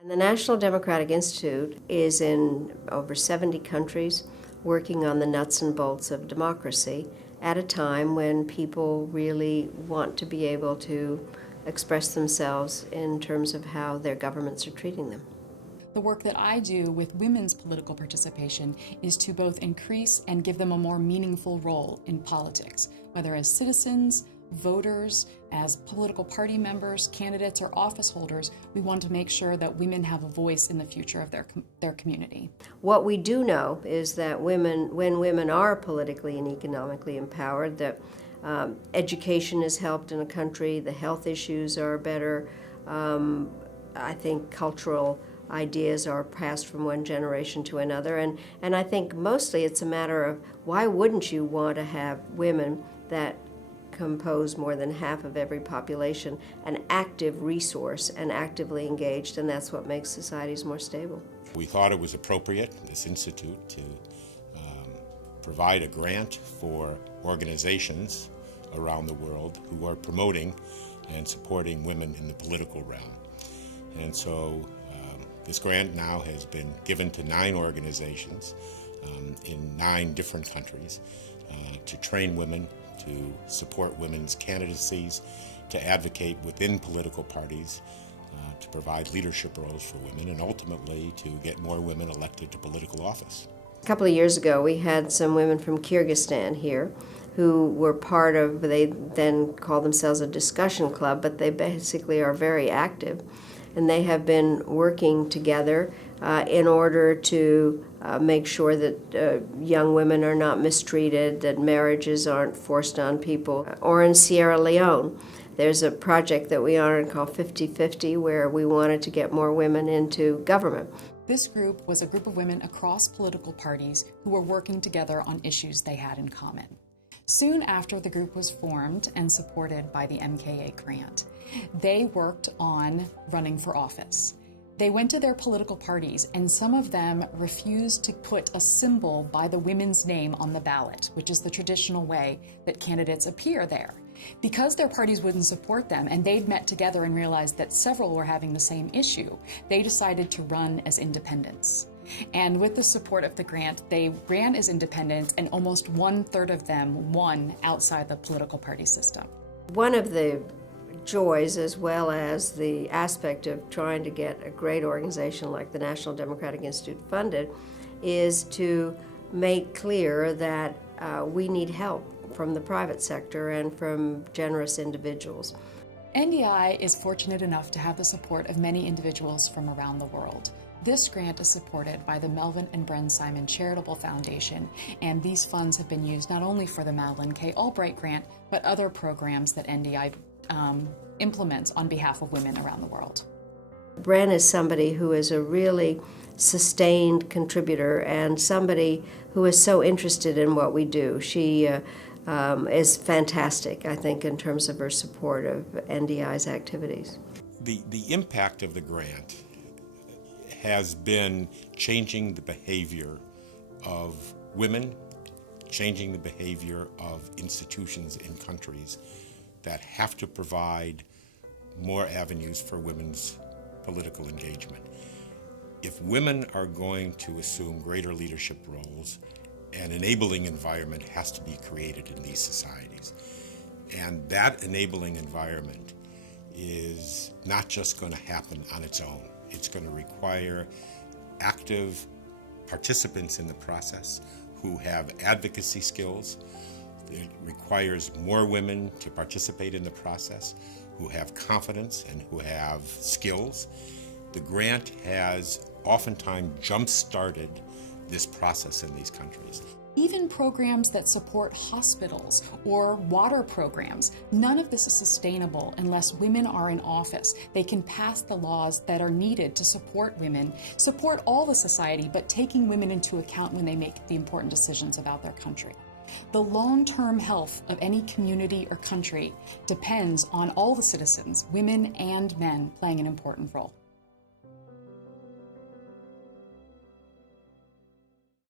And the National Democratic Institute is in over 70 countries working on the nuts and bolts of democracy at a time when people really want to be able to express themselves in terms of how their governments are treating them. The work that I do with women's political participation is to both increase and give them a more meaningful role in politics, whether as citizens, voters, as political party members, candidates, or office holders. We want to make sure that women have a voice in the future of their community. What we do know is that when women are politically and economically empowered, that education is helped in a country, the health issues are better. I think cultural ideas are passed from one generation to another, and I think mostly it's a matter of why wouldn't you want to have women that compose more than half of every population an active resource and actively engaged, and that's what makes societies more stable. We thought it was appropriate, this institute, to provide a grant for organizations around the world who are promoting and supporting women in the political realm. And so this grant now has been given to 9 organizations in 9 different countries to train women, to support women's candidacies, to advocate within political parties, to provide leadership roles for women, and ultimately to get more women elected to political office. A couple of years ago, we had some women from Kyrgyzstan here who were part of, they then call themselves a discussion club, but they basically are very active. And they have been working together in order to make sure that young women are not mistreated, that marriages aren't forced on people. Or in Sierra Leone, there's a project that we honored called 50-50, where we wanted to get more women into government. This group was a group of women across political parties who were working together on issues they had in common. Soon after the group was formed and supported by the MKA grant, they worked on running for office. They went to their political parties, and some of them refused to put a symbol by the women's name on the ballot, which is the traditional way that candidates appear there. Because their parties wouldn't support them, and they'd met together and realized that several were having the same issue, they decided to run as independents. And with the support of the grant, they ran as independents, and almost 1/3 of them won outside the political party system. One of the joys, as well as the aspect of trying to get a great organization like the National Democratic Institute funded, is to make clear that we need help from the private sector and from generous individuals. NDI is fortunate enough to have the support of many individuals from around the world. This grant is supported by the Melvin and Bren Simon Charitable Foundation, and these funds have been used not only for the Madeleine K. Albright Grant, but other programs that NDI implements on behalf of women around the world. Bren is somebody who is a really sustained contributor and somebody who is so interested in what we do. She is fantastic, I think, in terms of her support of NDI's activities. The impact of the grant has been changing the behavior of women, changing the behavior of institutions in countries that have to provide more avenues for women's political engagement. If women are going to assume greater leadership roles, an enabling environment has to be created in these societies. And that enabling environment is not just going to happen on its own. It's going to require active participants in the process who have advocacy skills. It requires more women to participate in the process who have confidence and who have skills. The grant has oftentimes jump-started this process in these countries. Even programs that support hospitals or water programs, none of this is sustainable unless women are in office. They can pass the laws that are needed to support women, support all the society, but taking women into account when they make the important decisions about their country. The long-term health of any community or country depends on all the citizens, women and men, playing an important role.